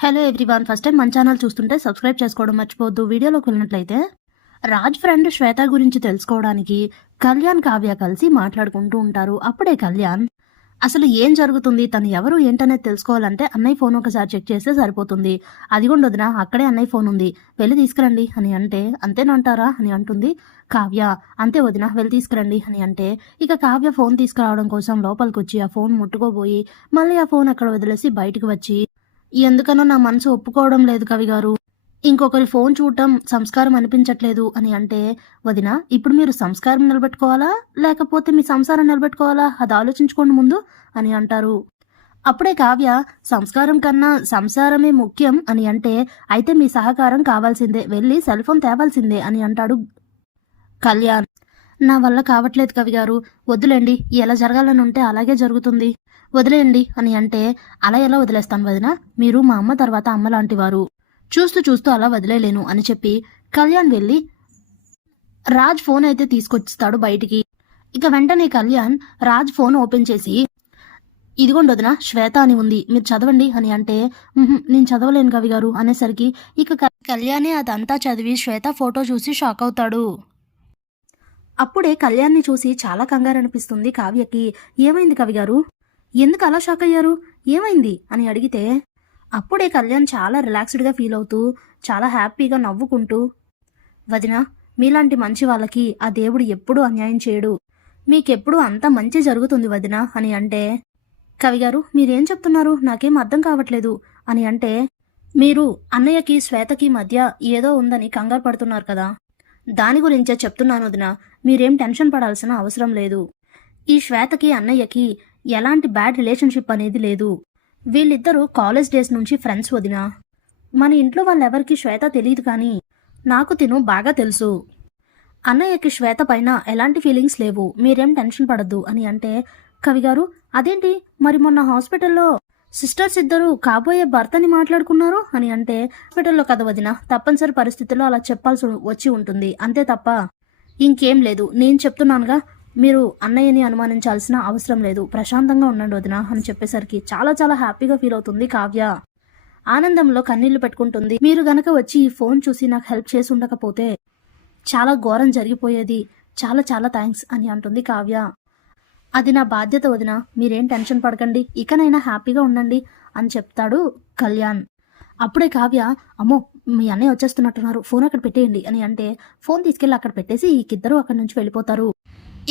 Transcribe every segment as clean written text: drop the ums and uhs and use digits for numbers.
Hello everyone, first time మన channel చూస్తుంటే subscribe చేసుకోవడం మర్చిపోవద్దు. వీడియోలోకి వెళ్ళినట్లయితే రాజ్ ఫ్రెండ్ శ్వేత గురించి తెలుసుకోవడానికి కళ్యాణ్ కావ్య కలిసి మాట్లాడుకుంటూ ఉంటారు. అప్పుడే కళ్యాణ్ అసలు ఏం జరుగుతుంది, తను ఎవరు ఏంటనేది తెలుసుకోవాలంటే అన్నయ్య ఫోన్ ఒకసారి చెక్ చేస్తే సరిపోతుంది. అది కూడా వదిన, అక్కడే అన్నయ్య ఫోన్ ఉంది, వెళ్ళి తీసుకురండి అని అంటే అంతేనంటారా అని అంటుంది కావ్య. అంతే వదిన, వెళ్ళి తీసుకురండి అని అంటే ఇక కావ్య ఫోన్ తీసుకురావడం కోసం లోపలికి వచ్చి ఆ ఫోన్ ముట్టుకోబోయి మళ్ళీ ఆ ఫోన్ అక్కడ వదిలేసి బయటకు వచ్చి, ఎందుకనో నా మనసు ఒప్పుకోవడం లేదు కవి గారు, ఇంకొకరి ఫోన్ చూడటం సంస్కారం అనిపించట్లేదు అని అంటే, వదిన ఇప్పుడు మీరు సంస్కారం నిలబెట్టుకోవాలా లేకపోతే మీ సంసారం నిలబెట్టుకోవాలా, అది ఆలోచించుకోండి ముందు అని అంటారు. అప్పుడే కావ్య, సంస్కారం కన్నా సంసారమే ముఖ్యం అని అంటే, అయితే మీ సహకారం కావాల్సిందే, వెళ్ళి సెల్ ఫోన్ తేవాల్సిందే అని అంటాడు కళ్యాణ్. నా వల్ల కావట్లేదు కవి గారు, వద్దులేండి, ఎలా జరగాలని ఉంటే అలాగే జరుగుతుంది, వదిలేయండి అని అంటే, అలా ఎలా వదిలేస్తాను వదిన, మీరు మా అమ్మ తర్వాత అమ్మ లాంటివారు, చూస్తూ చూస్తూ అలా వదిలేలేను అని చెప్పి కళ్యాణ్ వెళ్ళి రాజ్ ఫోన్ అయితే తీసుకొచ్చిస్తాడు బయటికి. ఇక వెంటనే కళ్యాణ్ రాజ్ ఫోన్ ఓపెన్ చేసి, ఇదిగోండి వదిన, శ్వేత అని ఉంది, మీరు చదవండి అని అంటే, నేను చదవలేను కవి గారు అనేసరికి ఇక కళ్యాణే అదంతా చదివి శ్వేత ఫోటో చూసి షాక్ అవుతాడు. అప్పుడే కళ్యాణ్ని చూసి చాలా కంగారు అనిపిస్తుంది కావ్యకి. ఏమైంది కవి గారు, ఎందుకు అలా షాక్ అయ్యారు, ఏమైంది అని అడిగితే అప్పుడే కళ్యాణ్ చాలా రిలాక్స్డ్గా ఫీల్ అవుతూ చాలా హ్యాపీగా నవ్వుకుంటూ, వదిన మీలాంటి మంచి వాళ్ళకి ఆ దేవుడు ఎప్పుడూ అన్యాయం చేయడు, మీకెప్పుడు అంత మంచి జరుగుతుంది వదిన అని అంటే, కవిగారు మీరేం చెప్తున్నారు, నాకేం అర్థం కావట్లేదు అని అంటే, మీరు అన్నయ్యకి శ్వేతకి మధ్య ఏదో ఉందని కంగారు పడుతున్నారు కదా, దాని గురించే చెప్తున్నాను వదిన, మీరేం టెన్షన్ పడాల్సిన అవసరం లేదు. ఈ శ్వేతకి అన్నయ్యకి ఎలాంటి బ్యాడ్ రిలేషన్షిప్ అనేది లేదు, వీళ్ళిద్దరూ కాలేజ్ డేస్ నుంచి ఫ్రెండ్స్ వదిన, మన ఇంట్లో వాళ్ళెవరికి శ్వేత తెలియదు కానీ నాకు తిను బాగా తెలుసు, అన్నయ్యకి శ్వేత పైన ఎలాంటి ఫీలింగ్స్ లేవు, మీరేం టెన్షన్ పడద్దు అని అంటే, కవిగారు అదేంటి, మరి మొన్న హాస్పిటల్లో సిస్టర్స్ ఇద్దరు కాబోయే భర్తని మాట్లాడుకున్నారు అని అంటే, హాస్పిటల్లో కథ వదిన, తప్పనిసరి పరిస్థితుల్లో అలా చెప్పాల్సి వచ్చి ఉంటుంది, అంతే తప్ప ఇంకేం లేదు, నేను చెప్తున్నానుగా, మీరు అన్నయ్యని అనుమానించాల్సిన అవసరం లేదు, ప్రశాంతంగా ఉండండి వదిన అని చెప్పేసరికి చాలా చాలా హ్యాపీగా ఫీల్ అవుతుంది కావ్య. ఆనందంలో కన్నీళ్లు పెట్టుకుంటుంది. మీరు గనక వచ్చి ఈ ఫోన్ చూసి నాకు హెల్ప్ చేసి ఉండకపోతే చాలా ఘోరం జరిగిపోయేది, చాలా చాలా థ్యాంక్స్ అని అంటుంది కావ్య. అది నా బాధ్యత వదిన, మీరేం టెన్షన్ పడకండి, ఇకనైనా హ్యాపీగా ఉండండి అని చెప్తాడు కళ్యాణ్. అప్పుడే కావ్య, అమ్మో మీ అన్నయ్య వచ్చేస్తున్నట్టున్నారు, ఫోన్ అక్కడ పెట్టేయండి అని అంటే ఫోన్ తీసుకెళ్ళి అక్కడ పెట్టేసి ఇద్దరు అక్కడి నుంచి వెళ్ళిపోతారు.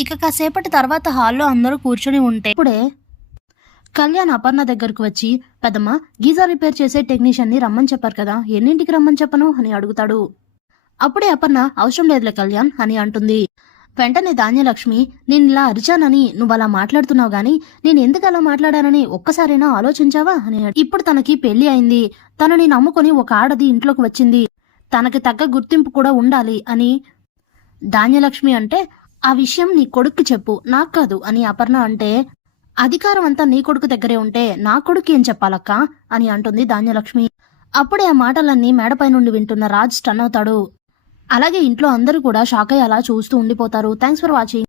ఇక కాసేపటి తర్వాత హాల్లో అందరూ కూర్చొని ఉంటే ఇప్పుడే కళ్యాణ్ అపర్ణ దగ్గరకు వచ్చి, పెద్దమ్మ గీజర్ రిపేర్ చేసే టెక్నీషియన్ని రమ్మని చెప్పారు కదా, ఎన్నింటికి రమ్మని చెప్పను అని అడుగుతాడు. అప్పుడే అపర్ణ, అవసరం లేదులే కళ్యాణ్ అని అంటుంది. వెంటనే ధాన్యలక్ష్మి, నేను ఇలా అరిచానని నువ్వు అలా మాట్లాడుతున్నావు గాని నేను ఎందుకు అలా మాట్లాడానని ఒక్కసారైనా ఆలోచించావా అని. ఇప్పుడు తనకి పెళ్లి అయింది, తనని నమ్ముకొని ఒక ఆడది ఇంట్లోకి వచ్చింది, తనకి తగ్గ గుర్తింపు కూడా ఉండాలి అని ధాన్యలక్ష్మి అంటే, ఆ విషయం నీ కొడుక్కి చెప్పు, నాకు కాదు అని అపర్ణ అంటే, అధికారం అంతా నీ కొడుకు దగ్గరే ఉంటే నా కొడుకు ఏం చెప్పాలక్క అని అంటుంది ధాన్యలక్ష్మి. అప్పుడే ఆ మాటలన్నీ మేడపై నుండి వింటున్న రాజ్ స్టన్ అవుతాడు. అలాగే ఇంట్లో అందరూ కూడా షాక్ అయ్యి అలా చూస్తూ ఉండిపోతారు. Thanks for watching.